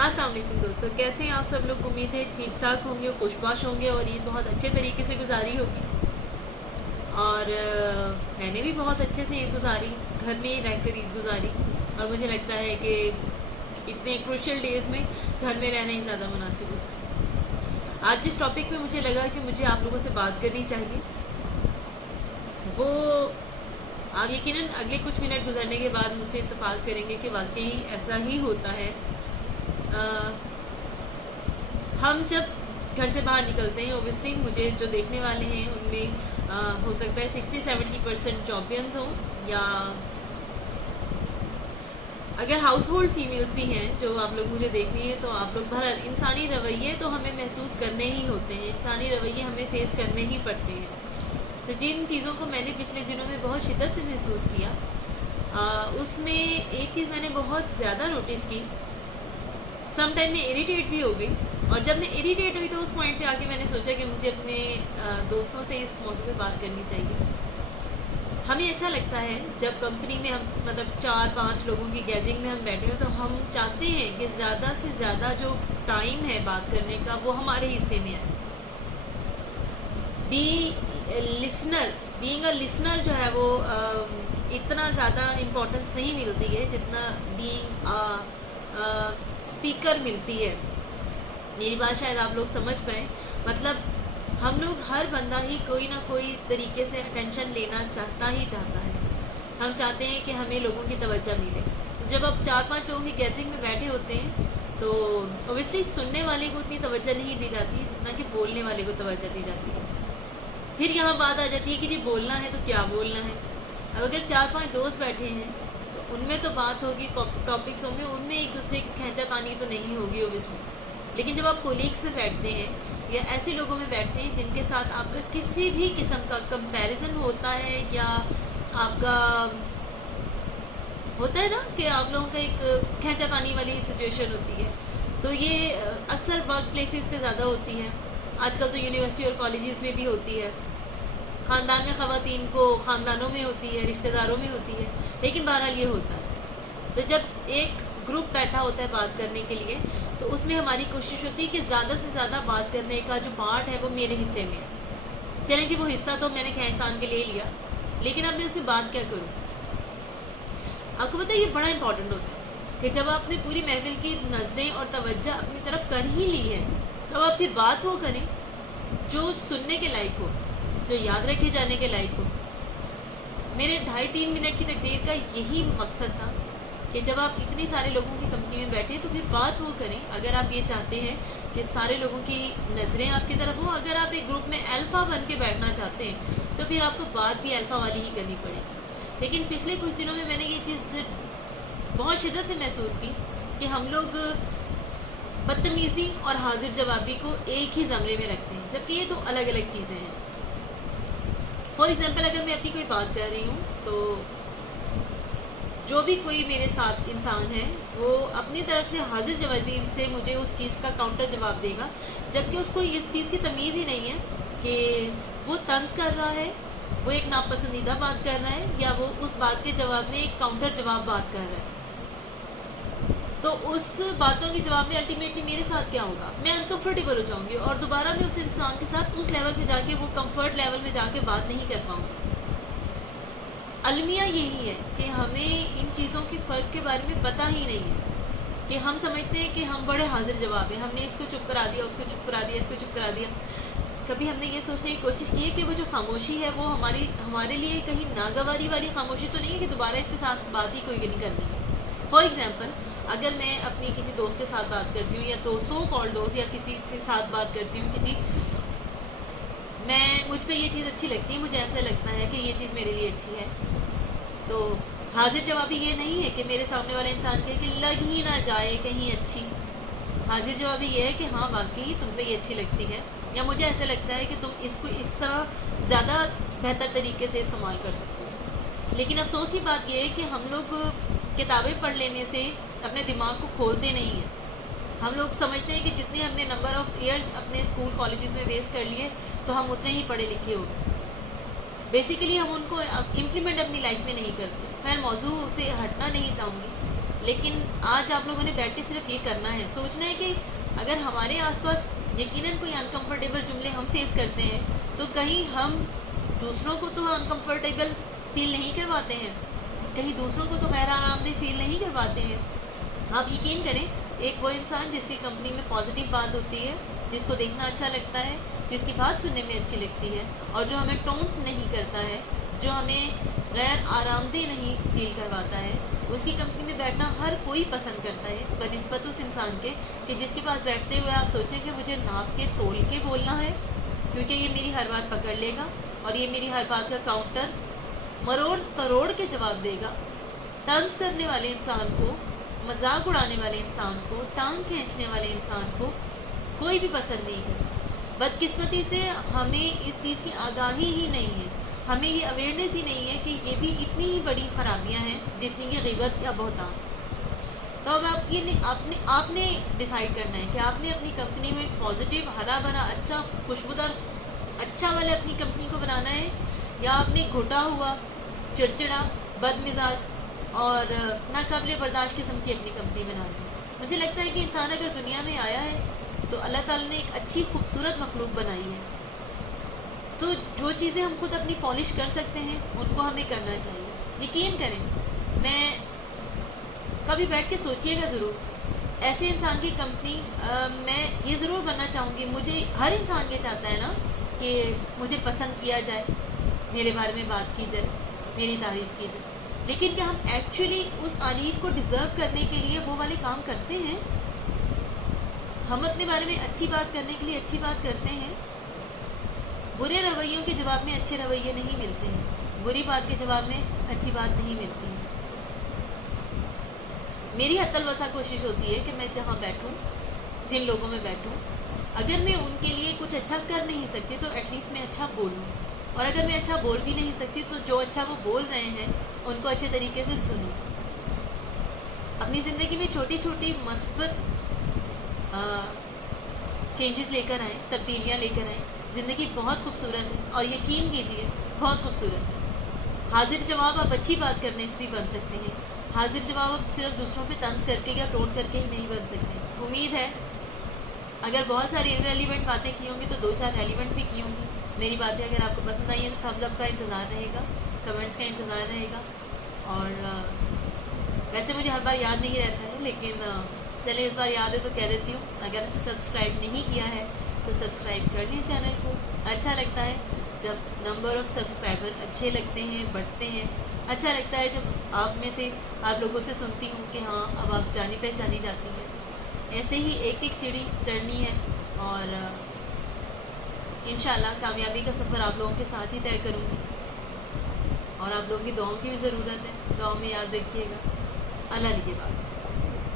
अस्सलाम वालेकुम दोस्तों, कैसे हैं आप सब लोग। उम्मीद है ठीक ठाक होंगे, खुशबाश होंगे और ईद बहुत अच्छे तरीके से गुजारी होगी। और मैंने भी बहुत अच्छे से ईद गुजारी, घर में ही रहकर ईद गुजारी। और मुझे लगता है कि इतने क्रूशियल डेज में घर में रहना ही ज़्यादा मुनासिब होता है। आज जिस टॉपिक पे मुझे लगा कि मुझे आप लोगों से बात करनी चाहिए, वो आप यकीनन अगले कुछ मिनट गुजरने के बाद मुझसे इत्तेफाक करेंगे कि वाकई ऐसा ही होता है। हम जब घर से बाहर निकलते हैं, ओबियसली मुझे जो देखने वाले हैं उनमें हो सकता है 60-70% चैम्पियंस हों, या अगर हाउस होल्ड फीमेल्स भी हैं जो आप लोग मुझे देख रही हैं, तो आप लोग बहरहाल इंसानी रवैये तो हमें महसूस करने ही होते हैं, इंसानी रवैये हमें फेस करने ही पड़ते हैं। तो जिन चीज़ों को मैंने पिछले दिनों में बहुत शिद्दत से महसूस किया, उसमें एक चीज़ मैंने बहुत ज़्यादा नोटिस की। सम टाइम में इरिटेट भी हो गई, और जब मैं इरिटेट हुई तो उस पॉइंट पे आके मैंने सोचा कि मुझे अपने दोस्तों से इस मौजूद पे बात करनी चाहिए। हमें अच्छा लगता है जब कंपनी में हम मतलब 4-5 लोगों की गैदरिंग में हम बैठे हो, तो हम चाहते हैं कि ज़्यादा से ज़्यादा जो टाइम है बात करने का वो हमारे हिस्से में आए। बीइंग अ लिसनर जो है वो इतना ज़्यादा इम्पोर्टेंस नहीं मिलती है जितना बीइंग अ स्पीकर मिलती है। मेरी बात शायद आप लोग समझ पाए। मतलब हम लोग, हर बंदा ही कोई ना कोई तरीके से अटेंशन लेना चाहता है। हम चाहते हैं कि हमें लोगों की तवज्जो मिले। जब आप 4-5 लोगों की गैदरिंग में बैठे होते हैं, तो ओबियसली सुनने वाले को उतनी तवज्जो नहीं दी जाती है जितना कि बोलने वाले को तवज्जो दी जाती है। फिर यहाँ बात आ जाती है कि जी बोलना है तो क्या बोलना है। अब अगर 4-5 दोस्त बैठे हैं तो उनमें तो बात होगी, टॉपिक्स होंगे, उनमें एक दूसरे की खींचातानी तो नहीं होगी ओबियसली। लेकिन जब आप कोलीग्स में बैठते हैं या ऐसे लोगों में बैठते हैं जिनके साथ आपका किसी भी किस्म का कंपैरिजन होता है, या आपका होता है ना कि आप लोगों का एक खींचातानी वाली सिचुएशन होती है, तो ये अक्सर वर्क प्लेसेस पे ज़्यादा होती है। आजकल तो यूनिवर्सिटी और कॉलेजेस में भी होती है, ख़ानदान में ख़वातीन को ख़ानदानों में होती है, रिश्तेदारों में होती है, लेकिन बहरहाल ये होता है। तो जब एक ग्रुप बैठा होता है बात करने के लिए, तो उसमें हमारी कोशिश होती है कि ज़्यादा से ज़्यादा बात करने का जो पार्ट है वो मेरे हिस्से में है। चलें जी, वो हिस्सा तो मैंने खैसान के लिए लिया, लेकिन अब मैं उसमें बात क्या करूँ। आपको पता है ये बड़ा इंपॉर्टेंट होता है कि जब आपने पूरी महफिल की नज़रें और तवज्जो अपनी तरफ कर ही ली है, तब आप फिर बात वो करें जो सुनने के लायक हो, जो याद रखे जाने के लायक हो। मेरे 2.5-3 मिनट की तकरीर का यही मकसद था कि जब आप इतनी सारे लोगों की कंपनी में बैठे तो फिर बात वो करें। अगर आप ये चाहते हैं कि सारे लोगों की नज़रें आपकी तरफ हों, अगर आप एक ग्रुप में अल्फ़ा बन के बैठना चाहते हैं, तो फिर आपको बात भी अल्फ़ा वाली ही करनी पड़ेगी। लेकिन पिछले कुछ दिनों में मैंने ये चीज़ बहुत शिद्दत से महसूस की कि हम लोग बदतमीज़ी और हाजिर जवाबी को एक ही ज़मरे में रखते हैं, जबकि ये दो अलग अलग चीज़ें हैं। फॉर एग्जाम्पल, अगर मैं अपनी कोई बात कर रही हूँ, तो जो भी कोई मेरे साथ इंसान है वो अपनी तरफ से हाजिर जवाबी से मुझे उस चीज़ का काउंटर जवाब देगा, जबकि उसको इस चीज़ की तमीज़ ही नहीं है कि वो तंज कर रहा है, वो एक नापसंदीदा बात कर रहा है, या वो उस बात के जवाब में एक काउंटर जवाब बात कर रहा है। तो उस बातों के जवाब में अल्टीमेटली मेरे साथ क्या होगा, मैं अनकम्फर्टेबल हो जाऊंगी और दोबारा मैं उस इंसान के साथ उस लेवल पे जाके, वो कंफर्ट लेवल में जाके बात नहीं कर पाऊंगी। अलमिया यही है कि हमें इन चीज़ों के फ़र्क के बारे में पता ही नहीं है, कि हम समझते हैं कि हम बड़े हाजिर जवाब हैं, हमने इसको चुप करा दिया, उसको चुप करा दिया, इसको चुप करा दिया। कभी हमने ये सोचने की कोशिश की है कि वो जो खामोशी है वो हमारे लिए कहीं नागवारी वाली खामोशी तो नहीं है कि दोबारा इसके साथ बात ही कोई नहीं करनी है। फॉर एग्जाम्पल, अगर मैं अपनी किसी दोस्त के साथ बात करती हूँ, या तो सो कॉल्ड दोस्त, या किसी के साथ बात करती हूँ कि जी मुझ पर ये चीज़ अच्छी लगती है, मुझे ऐसा लगता है कि ये चीज़ मेरे लिए अच्छी है, तो हाजिर जवाबी ये नहीं है कि मेरे सामने वाले इंसान कहे कि लग ही ना जाए कहीं अच्छी। हाजिर जवाबी ये है कि हाँ वाकई तुम पे ये अच्छी लगती है, या मुझे ऐसा लगता है कि तुम इसको इस तरह ज़्यादा बेहतर तरीके से इस्तेमाल कर सकते हो। लेकिन अफसोस की बात यह है कि हम लोग किताबें पढ़ लेने से अपने दिमाग को खोलते नहीं हैं। हम लोग समझते हैं कि जितने हमने नंबर ऑफ़ ईयर्स अपने स्कूल कॉलेजेस में वेस्ट कर लिए, तो हम उतने ही पढ़े लिखे हो गए। बेसिकली हम उनको इम्प्लीमेंट अपनी लाइफ में नहीं करते। खैर, मौजू से हटना नहीं चाहूँगी, लेकिन आज आप लोगों ने बैठ के सिर्फ ये करना है, सोचना है कि अगर हमारे आसपास यकीनन कोई अनकंफर्टेबल जुमले हम फेस करते हैं तो कहीं हम दूसरों को तो अनकंफर्टेबल फील नहीं करवाते हैं, कहीं दूसरों को तो गैर आरामदेह फील नहीं करवाते हैं। आप यकीन करें, एक वो इंसान जिसकी कंपनी में पॉजिटिव बात होती है, जिसको देखना अच्छा लगता है, जिसकी बात सुनने में अच्छी लगती है और जो हमें टोंट नहीं करता है, जो हमें गैर आरामदेह नहीं फील करवाता है, उसकी कंपनी में बैठना हर कोई पसंद करता है बनिस्बत उस इंसान के कि जिसके पास बैठते हुए आप सोचें कि मुझे नाप के तोल के बोलना है, क्योंकि ये मेरी हर बात पकड़ लेगा और ये मेरी हर बात का काउंटर मरोड़ तरोड़ के जवाब देगा। तंज करने वाले इंसान को, मजाक उड़ाने वाले इंसान को, टांग खींचने वाले इंसान को कोई भी पसंद नहीं करता। बदकिस्मती से हमें इस चीज़ की आगाही ही नहीं है, हमें ये अवेयरनेस ही नहीं है कि ये भी इतनी ही बड़ी खराबियां हैं जितनी कि ग़ीबत या बहतान। तो अब आप ये आपने डिसाइड करना है कि आपने अपनी कंपनी में एक पॉजिटिव, हरा भरा, अच्छा, खुशबूदार, अच्छा वाले अपनी कंपनी को बनाना है, या आपने घुटा हुआ, चिड़चिड़ा, बदमिजाज और नाकाबिले बर्दाश्त किस्म की अपनी कंपनी बनानी है। मुझे लगता है कि इंसान अगर दुनिया में आया है तो अल्लाह ताला ने एक अच्छी खूबसूरत मखलूक बनाई है, तो जो चीज़ें हम खुद अपनी पॉलिश कर सकते हैं उनको हमें करना चाहिए। यकीन करें, मैं कभी बैठ के सोचिएगा ज़रूर, ऐसे इंसान की कंपनी मैं ये ज़रूर बनना चाहूँगी। मुझे हर इंसान ये चाहता है ना कि मुझे पसंद किया जाए, मेरे बारे में बात की जाए, मेरी तारीफ़ की जाए, लेकिन क्या हम एक्चुअली उस तारीफ़ को डिज़र्व करने के लिए वो वाले काम करते हैं? हम अपने बारे में अच्छी बात करने के लिए अच्छी बात करते हैं, बुरे रवैयों के जवाब में अच्छे रवैये नहीं मिलते हैं, बुरी बात के जवाब में अच्छी बात नहीं मिलती है। मेरी हत्तल वसा कोशिश होती है कि मैं जहाँ बैठूँ, जिन लोगों में बैठूँ, अगर मैं उनके लिए कुछ अच्छा कर नहीं सकती तो एटलीस्ट मैं अच्छा बोलूँ, और अगर मैं अच्छा बोल भी नहीं सकती तो जो अच्छा वो बोल रहे हैं उनको अच्छे तरीके से सुनूँ। अपनी ज़िंदगी में छोटी छोटी मस्बत चेंजेस लेकर आएँ, तब्दीलियाँ लेकर आएँ। ज़िंदगी बहुत खूबसूरत है और यकीन कीजिए बहुत खूबसूरत है। हाजिर जवाब आप अच्छी बात करने से भी बन सकते हैं, हाजिर जवाब आप सिर्फ दूसरों पे तंज करके या टोंट करके ही नहीं बन सकते। उम्मीद है अगर बहुत सारी इररिलेवेंट बातें की होंगी तो 2-4 रेलिवेंट भी की होंगी। मेरी बातें अगर आपको पसंद आई हैं तो थम्स अप का इंतज़ार रहेगा, कमेंट्स का इंतज़ार रहेगा। और वैसे मुझे हर बार याद नहीं रहता है, लेकिन चले इस बार याद है तो कह देती हूँ, अगर सब्सक्राइब नहीं किया है तो सब्सक्राइब कर लें चैनल को। अच्छा लगता है जब नंबर ऑफ़ सब्सक्राइबर अच्छे लगते हैं, बढ़ते हैं। अच्छा लगता है जब आप में से आप लोगों से सुनती हूँ कि हाँ अब आप जानी पहचानी जाती हैं। ऐसे ही एक एक सीढ़ी चढ़नी है और इंशाल्लाह कामयाबी का सफ़र आप लोगों के साथ ही तय करूँगी। और आप लोगों की दुआओं की भी ज़रूरत है, दुआओं में याद रखिएगा। अल्लाह के बाद।